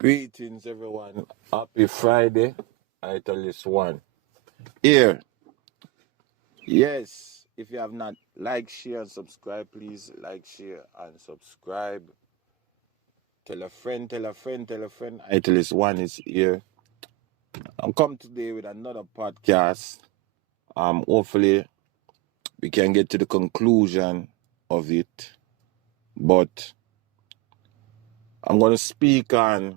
Greetings, everyone. Happy Friday. Italist one. Here. Yes. If you have not like, share, and subscribe, please like, share, and subscribe. Tell a friend, tell a friend, tell a friend. Italist one is here. I'm come today with another podcast. Hopefully we can get to the conclusion of it. But I'm gonna speak on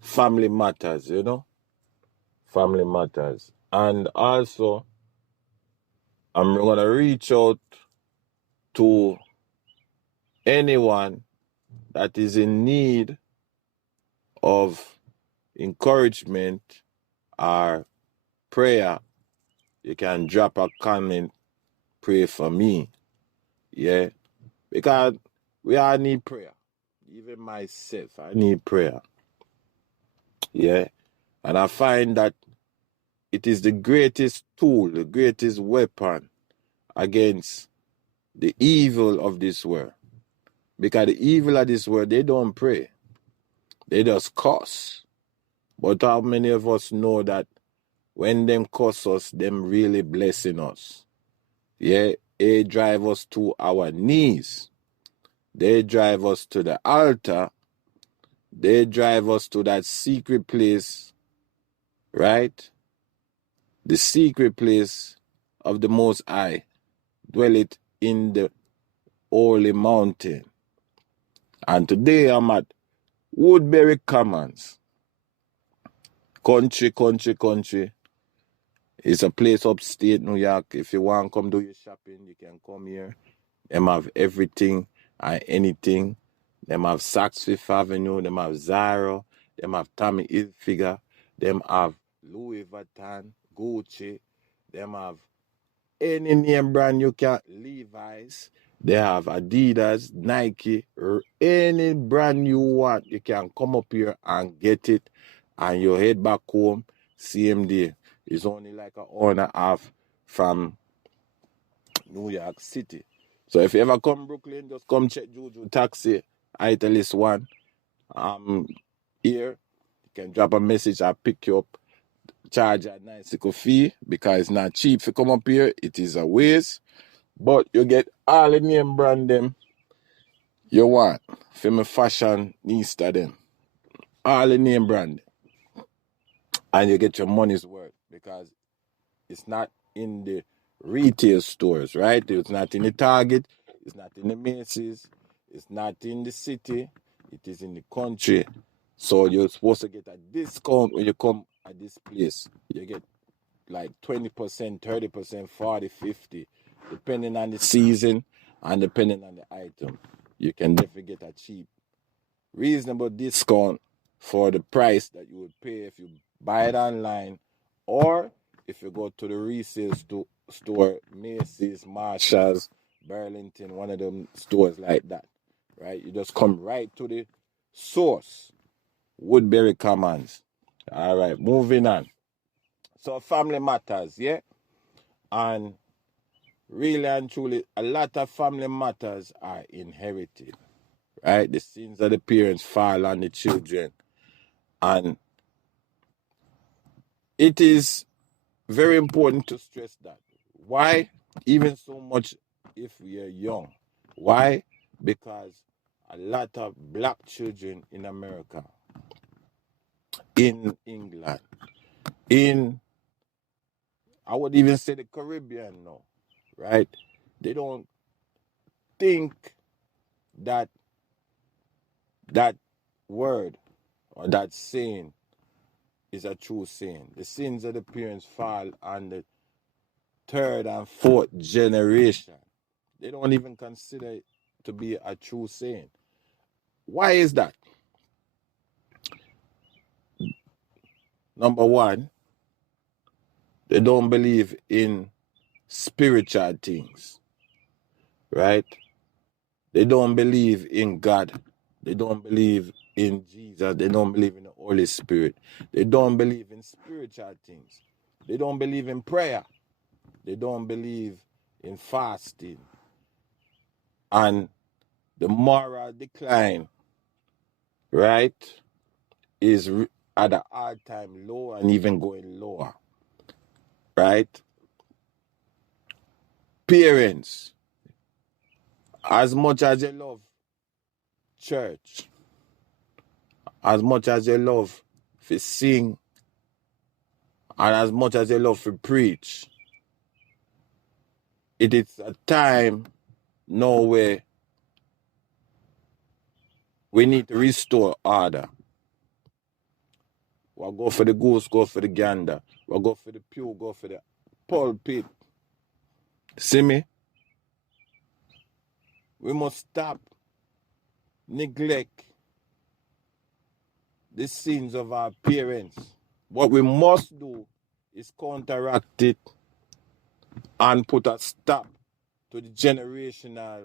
family matters, Family matters. And also I'm going to reach out to anyone that is in need of encouragement or prayer. You can drop a comment, pray for me. Yeah. Because we all need prayer. Even myself, I need prayer. Yeah. And I find that it is the greatest tool, the greatest weapon against the evil of this world. Because the evil of this world, they don't pray. They just curse. But how many of us know that when them curse us, them really blessing us? Yeah, they drive us to our knees. They drive us to the altar. They drive us to that secret place, right? The secret place of the Most High, dwelleth in the holy mountain. And today I'm at Woodbury Commons. Country. It's a place upstate New York. If you want to come do your shopping, you can come here. Them have everything and anything. Them have Saks Fifth Avenue. Them have Zara. Them have Tommy Hilfiger. Them have Louis Vuitton, Gucci. Them have any name brand you can. Levi's. They have Adidas, Nike, or any brand you want. You can come up here and get it. And you head back home same day. It's only like an hour and a half from New York City. So if you ever come Brooklyn, just come check Juju Taxi, Italist one. Here, you can drop a message, I'll pick you up, charge a nice little fee because it's not cheap to come up here. It is a waste. But you get all the name brand them you want. For me fashion nista them. All the name brand. And you get your money's worth because it's not in the retail stores, right? It's not in the Target, it's not in the Macy's, it's not in the city, it is in the country. So you're supposed to get a discount when you come at this place. You get like 20%, 30%, 40, 50, depending on the season and depending on the item. You can definitely get a cheap, reasonable discount for the price that you would pay if you buy it online or if you go to the resale store, Macy's, Marshalls, Burlington, one of them stores like that, right? You just come right to the source, Woodbury Commons. All right, moving on. So family matters, yeah? And really and truly, a lot of family matters are inherited, right? The sins of the parents fall on the children. And it is very important to stress that. Why? Even so much if we are young. Why? Because a lot of black children in America, in England, I would even say the Caribbean now, right? They don't think that that word or that saying is a true saying. The sins of the parents fall on the third and fourth generation. They don't even consider it to be a true saying. Why is that? Number one, they don't believe in spiritual things, right? They don't believe in God. They don't believe in Jesus. They don't believe in the Holy Spirit. They don't believe in spiritual things. They don't believe in prayer. They don't believe in fasting. And the moral decline, right, is at a hard time low and even going lower, right? Parents, as much as you love church, as much as you love to sing, and as much as you love to preach, it is a time now where we need to restore order. We'll go for the goose, go for the gander. We'll go for the pew, go for the pulpit. See me? We must stop, neglect the sins of our parents. What we must do is counteract it and put a stop to the generational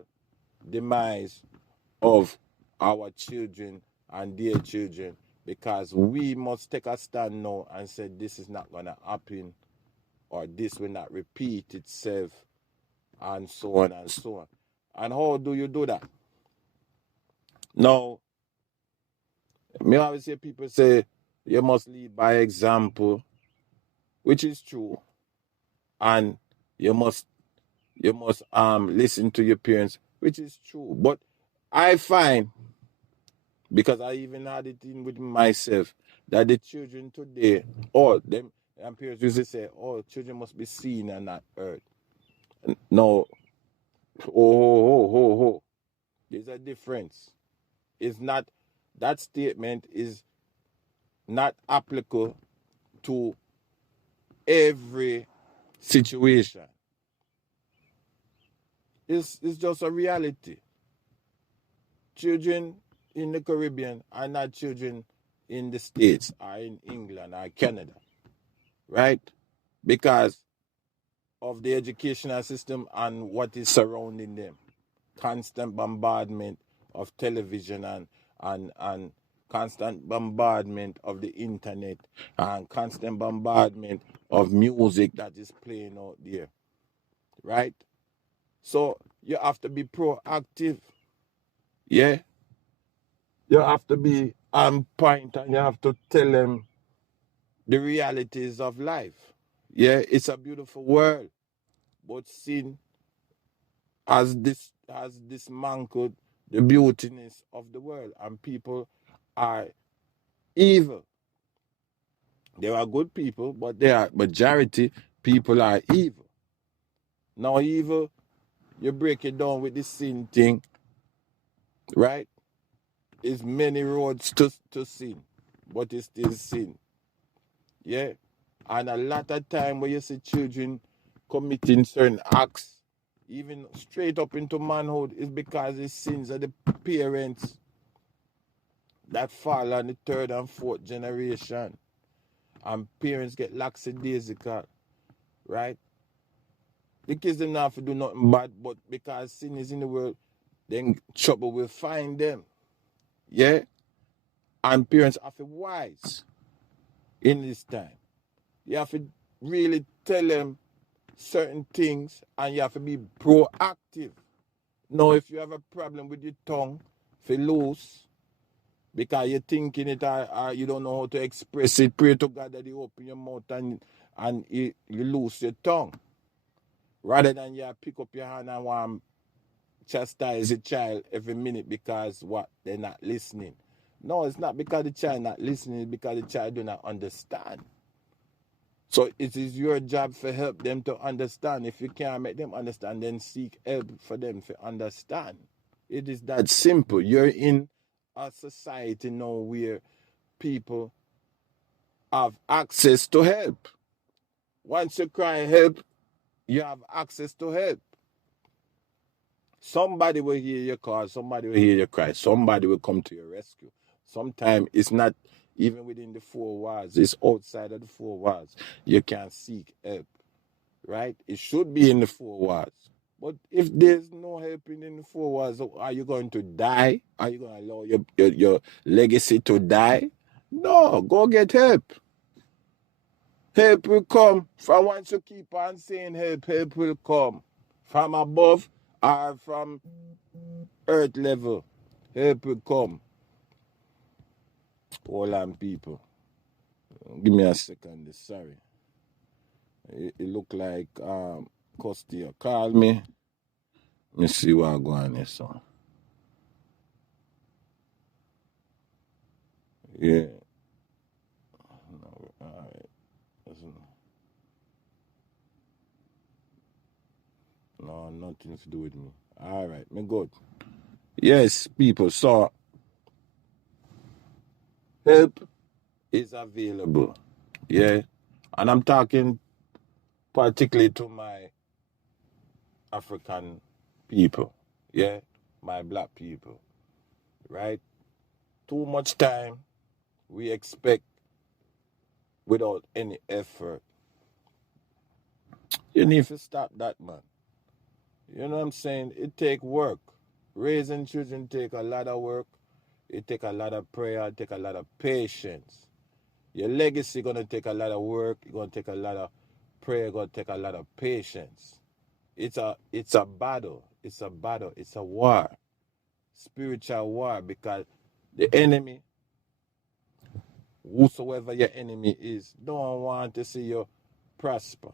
demise of our children and their children, because we must take a stand now and say this is not going to happen, or this will not repeat itself, and so on and so on. And how do you do that? Now, me always hear people say you must lead by example, which is true, and you must listen to your parents, which is true. But I find, because I even had it in with myself, that the children today, or them and parents used to say, oh, children must be seen and not heard. No, there's a difference. It's not, that statement is not applicable to every situation. It's just a reality. Children in the Caribbean are not children in the States or in England or Canada, right? Because of the educational system and what is surrounding them. Constant bombardment of television and constant bombardment of the internet and constant bombardment of music that is playing out there, right? So you have to be proactive, yeah? You have to be on point and you have to tell them the realities of life. Yeah, it's a beautiful world, but sin has dismantled the beautiness of the world, and people are evil. There are good people, but there are majority people are evil. Now evil, you break it down with the sin thing, right? It's many roads to sin, but it's still sin. Yeah. And a lot of time when you see children committing certain acts, even straight up into manhood, is because the sins of the parents that fall on the third and fourth generation. And parents get lackadaisical, right? The kids don't have to do nothing bad, but because sin is in the world, then trouble will find them. Yeah? And parents have to be wise in this time. You have to really tell them certain things, and you have to be proactive. Now, if you have a problem with your tongue, if you loose, because you're thinking it or you don't know how to express it, pray to God that you open your mouth and you loose your tongue. Rather than you pick up your hand and want to chastise a child every minute because what? They're not listening. No, it's not because the child not listening, it's because the child do not understand. So it is your job to help them to understand. If you can't make them understand, then seek help for them to understand. It is that simple. You're in a society now where people have access to help. Once you cry help, you have access to help. Somebody will hear your call, somebody will hear your cry, somebody will come to your rescue. Sometimes it's not even within the four walls, it's outside of the four walls. You can seek help, right? It should be in the four walls. But if there's no helping in the four walls, are you going to die? Are you going to allow your legacy to die? No, go get help. Help will come. From once you keep on saying help will come. From above or from earth level, help will come. Hold on, people. Give me a second. Sorry. It look like Costier called me. Let me see what I'm going here, so. Yeah. No, all right. No, nothing to do with me. All right, me good. Yes, people. So help is available. Yeah. And I'm talking particularly to my African people. Yeah. My black people. Right? Too much time we expect without any effort. You need to stop that, man. You know what I'm saying? It take work. Raising children take a lot of work. It take a lot of prayer. It take a lot of patience. Your legacy gonna take a lot of work. It's gonna take a lot of prayer. It's gonna take a lot of patience. It's a battle. It's a battle. It's a war. Spiritual war, because the enemy, whosoever your enemy is, don't want to see you prosper.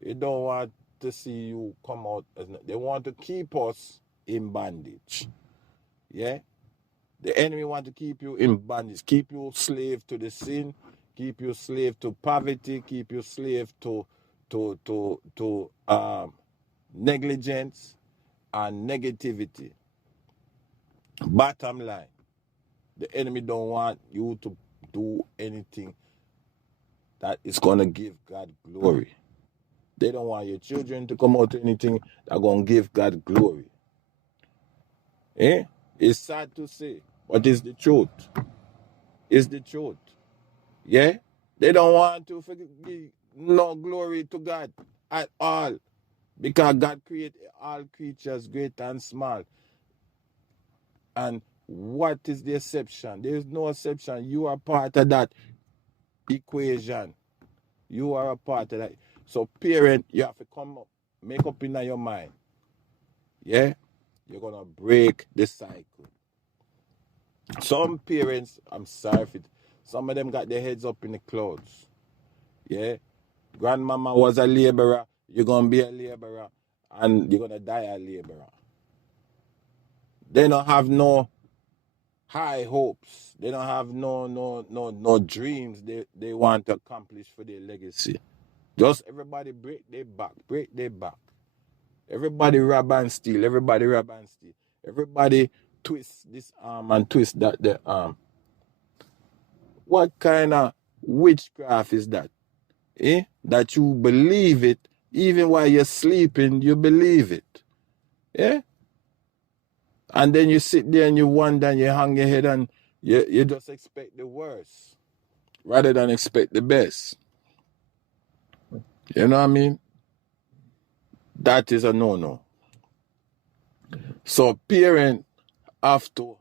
They don't want to see you come out. They want to keep us in bondage. Yeah? The enemy want to keep you in bondage, keep you slave to the sin, keep you slave to poverty, keep you slave to negligence and negativity. Bottom line, the enemy don't want you to do anything that is gonna give God glory. They don't want your children to come out to anything that gonna give God glory. Eh? It's sad to say, but it's the truth. It's the truth. Yeah? They don't want to give no glory to God at all, because God created all creatures, great and small. And what is the exception? There is no exception. You are part of that equation. You are a part of that. So, parent, you have to come up, make up in your mind. Yeah? You're going to break the cycle. Some parents, I'm sorry for it, some of them got their heads up in the clouds. Yeah? Grandmama was a laborer, you're going to be a laborer, and you're going to die a laborer. They don't have no high hopes. They don't have no dreams they want to accomplish for their legacy. Just everybody break their back. Everybody rob and steal. Everybody twist this arm and twist that arm. What kind of witchcraft is that? That you believe it, even while you're sleeping, you believe it. Yeah? And then you sit there and you wonder and you hang your head and you just expect the worst rather than expect the best. You know what I mean? That is a no-no. So parents have to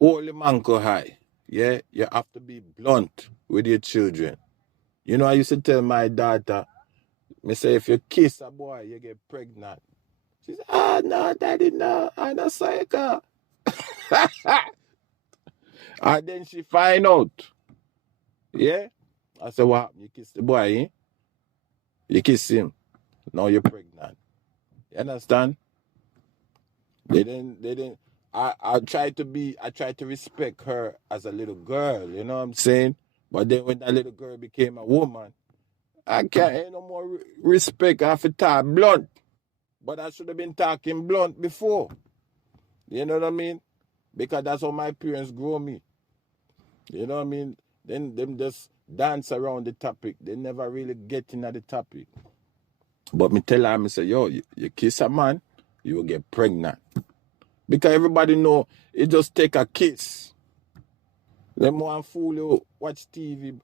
hold the manko high. Yeah? You have to be blunt with your children. You know, I used to tell my daughter, me say, if you kiss a boy, you get pregnant. She said, no, daddy, no, I'm not psycho. And then she find out. Yeah? I said, what happened? You kiss the boy, eh? You kiss him. Now you're pregnant. You understand? They didn't. I tried to respect her as a little girl, you know what I'm saying? But then when that little girl became a woman, I can't ain't no more respect. I have to talk blunt. But I should have been talking blunt before. You know what I mean? Because that's how my parents grew me. You know what I mean? Then them just dance around the topic. They never really get into the topic. But me tell her, me say, yo, you kiss a man, you will get pregnant. Because everybody know it just take a kiss. Them want fool you, watch TV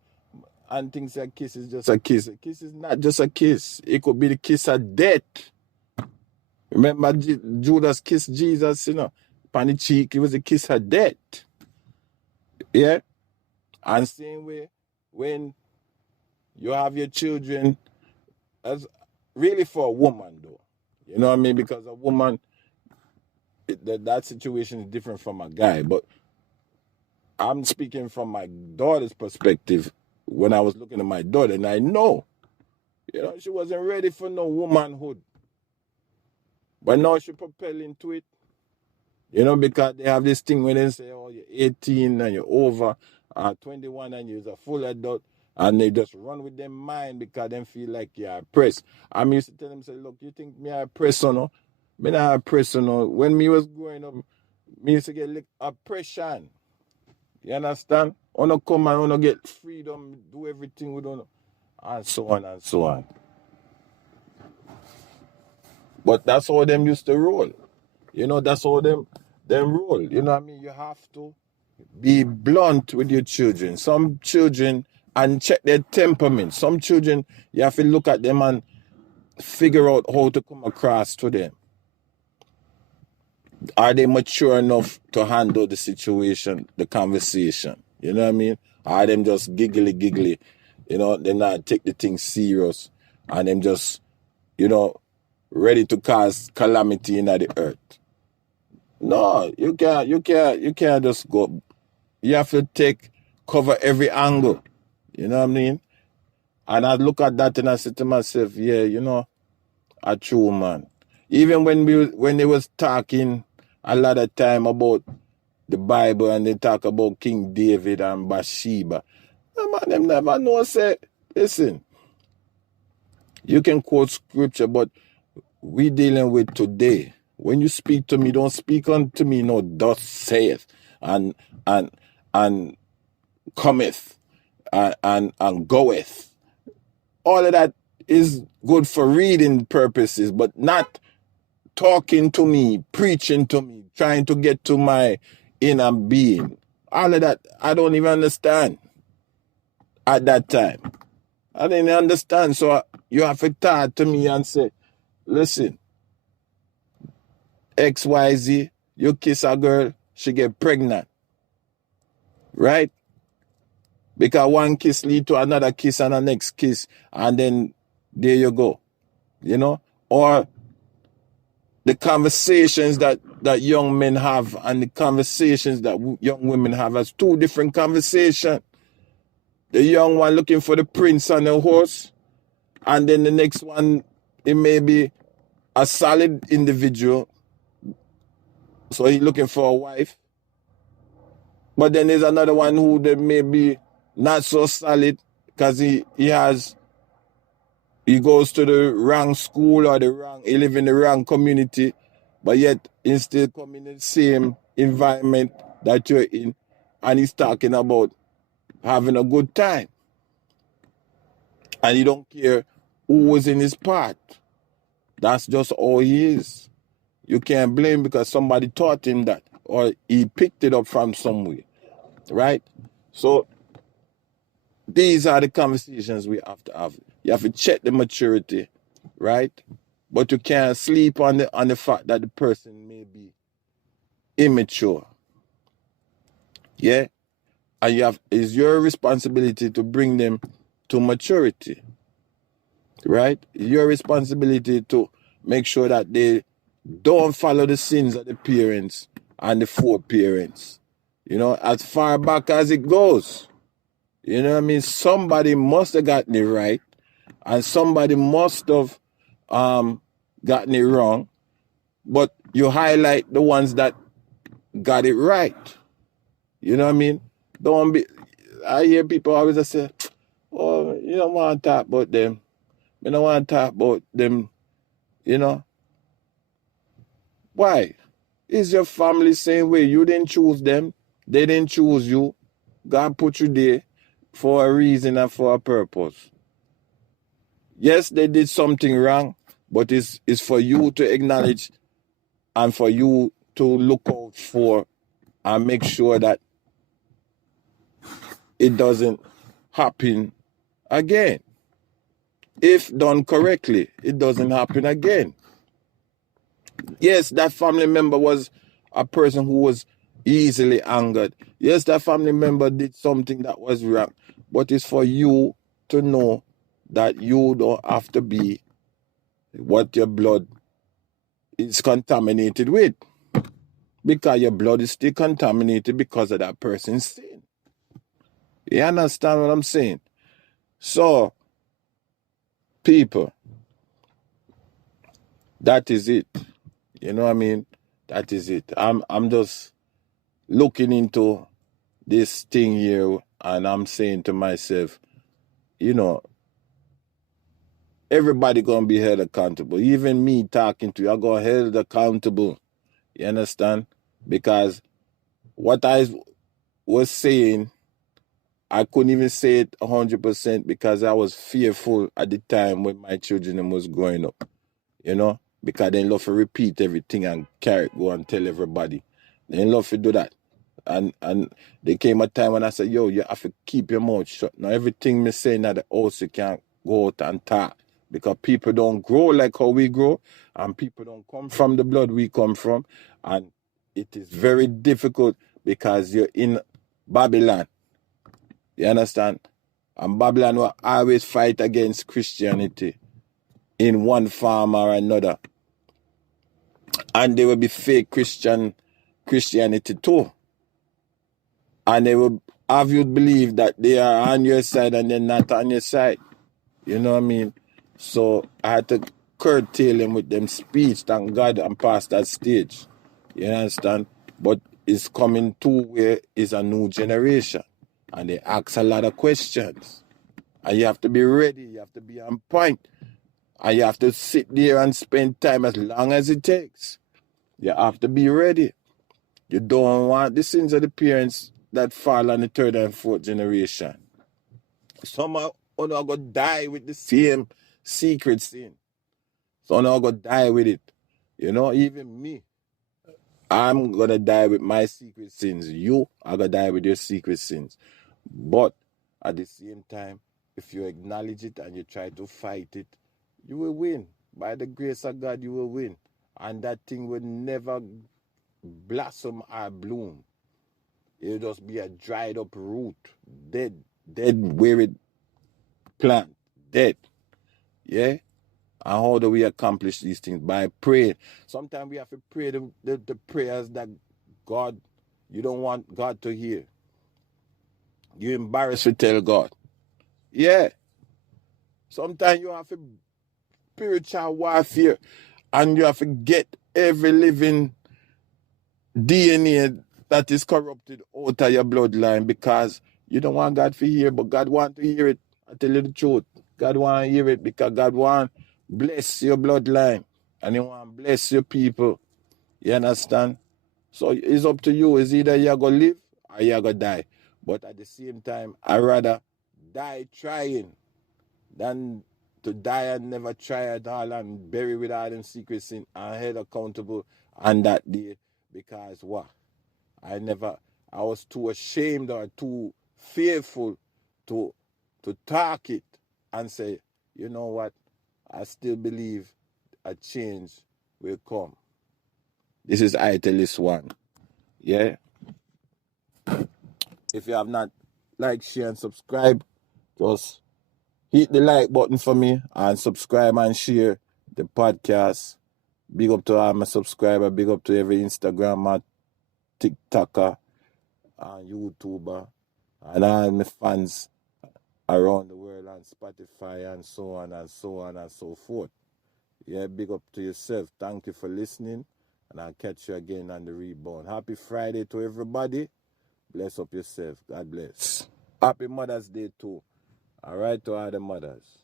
and think a kiss is just a kiss. A kiss is not just a kiss. It could be the kiss of death. Remember Judas kissed Jesus, you know, on the cheek. It was a kiss of death. Yeah? And same way, when you have your children, as really for a woman though. You know what I mean? Because a woman, that situation is different from a guy. But I'm speaking from my daughter's perspective when I was looking at my daughter, and I know, she wasn't ready for no womanhood. But now she propel into it, because they have this thing when they say, oh, you're 18 and you're over, 21 and you're a full adult, and they just run with their mind because they feel like you're oppressed. I used to tell them, say, look, you think me oppressed or no? Me not oppressed or no. When me was growing up, me used to get like oppression. You understand? Wanna come and wanna get freedom, do everything we don't know, and so on and so on. But that's how them used to roll. That's how them roll. You know what I mean? You have to be blunt with your children. Some children, and check their temperament. Some children, you have to look at them and figure out how to come across to them. Are they mature enough to handle the situation, the conversation? You know what I mean? Are them just giggly? They not take the thing serious, and them just, ready to cause calamity in the earth. No, you can't just go. You have to cover every angle. You know what I mean? And I look at that and I say to myself, yeah, a true man. Even when they was talking a lot of time about the Bible and they talk about King David and Bathsheba, them never know, say, listen, you can quote scripture, but we dealing with today. When you speak to me, don't speak unto me, no, thus saith, and cometh, and goeth. All of that is good for reading purposes, but not talking to me, preaching to me, trying to get to my inner being. All of that, I don't even understand at that time. I didn't understand. So you have to talk to me and say, listen, XYZ, you kiss a girl, she get pregnant. Right? Because one kiss lead to another kiss and a next kiss, and then there you go. Or the conversations that young men have and the conversations that young women have as two different conversations. The young one looking for the prince on the horse, and then the next one, it may be a solid individual, so he's looking for a wife. But then there's another one who they may be not so solid because he goes to the wrong school or he live in the wrong community, but yet he's still coming in the same environment that you're in, and he's talking about having a good time. And he don't care who was in his part. That's just all he is. You can't blame because somebody taught him that, or he picked it up from somewhere, right? So these are the conversations we have to have. You have to check the maturity, right? But you can't sleep on the fact that the person may be immature. Yeah? And it's your responsibility to bring them to maturity. Right? It's your responsibility to make sure that they don't follow the sins of the parents and the foreparents. As far back as it goes. You know what I mean? Somebody must have gotten it right, and somebody must have gotten it wrong. But you highlight the ones that got it right. You know what I mean? I hear people always say, oh, you don't want to talk about them. You don't want to talk about them, Why? Is your family same way? You didn't choose them. They didn't choose you. God put you there for a reason and for a purpose. Yes, they did something wrong, but it's for you to acknowledge and for you to look out for and make sure that it doesn't happen again. If done correctly, it doesn't happen again. Yes, that family member was a person who was easily angered. Yes, that family member did something that was wrong. But it's for you to know that you don't have to be what your blood is contaminated with. Because your blood is still contaminated because of that person's sin. You understand what I'm saying? So, people, that is it. You know what I mean? That is it. I'm just looking into this thing here, and I'm saying to myself, you know, everybody gonna be held accountable. Even me talking to you, I got held accountable. You understand? Because what I was saying, I couldn't even say it 100% because I was fearful at the time when my children was growing up. You know, because they love to repeat everything and carry it, go and tell everybody. They love to do that. And there came a time when I said, yo, you have to keep your mouth shut. Now everything me saying at the house, you can't go out and talk. Because people don't grow like how we grow, and people don't come from the blood we come from. And it is very difficult because you're in Babylon. You understand? And Babylon will always fight against Christianity in one form or another. And there will be fake Christianity too. And they will have you believe that they are on your side and they're not on your side. You know what I mean? So I had to curtail them with them speech. Thank God I'm past that stage. You understand? But it's coming to where it's a new generation. And they ask a lot of questions. And you have to be ready. You have to be on point. And you have to sit there and spend time as long as it takes. You have to be ready. You don't want the sins of the parents that fall on the third and fourth generation. Some are going to die with the same secret sin. Some are going to die with it. You know, even me. I'm going to die with my secret sins. You are going to die with your secret sins. But at the same time, if you acknowledge it and you try to fight it, you will win. By the grace of God, you will win. And that thing will never blossom or bloom. It'll just be a dried up root, dead, weary plant, dead. Yeah? And how do we accomplish these things? By praying. Sometimes we have to pray the prayers that God, you don't want God to hear. You're embarrassed to tell God. Yeah. Sometimes you have to spiritual warfare and you have to get every living DNA that is corrupted out of your bloodline because you don't want God to hear, but God want to hear it. I tell you the truth. God want to hear it because God want to bless your bloodline and He want to bless your people. You understand? So it's up to you. It's either you're going to live or you're going to die. But at the same time, I'd rather die trying than to die and never try at all and bury with all them secret sin and held accountable on that day because what? I was too ashamed or too fearful to talk it and say, you know what? I still believe a change will come. This is I Tell This One. Yeah? If you have not liked, share, and subscribe, just hit the like button for me and subscribe and share the podcast. Big up to all my subscribers. Big up to every Instagrammer, TikToker, and YouTuber, and all my fans around the world on Spotify and so on and so on and so forth. Yeah, big up to yourself. Thank you for listening, and I'll catch you again on the rebound. Happy Friday to everybody. Bless up yourself. God bless. Happy Mother's Day too. All right, to all the mothers.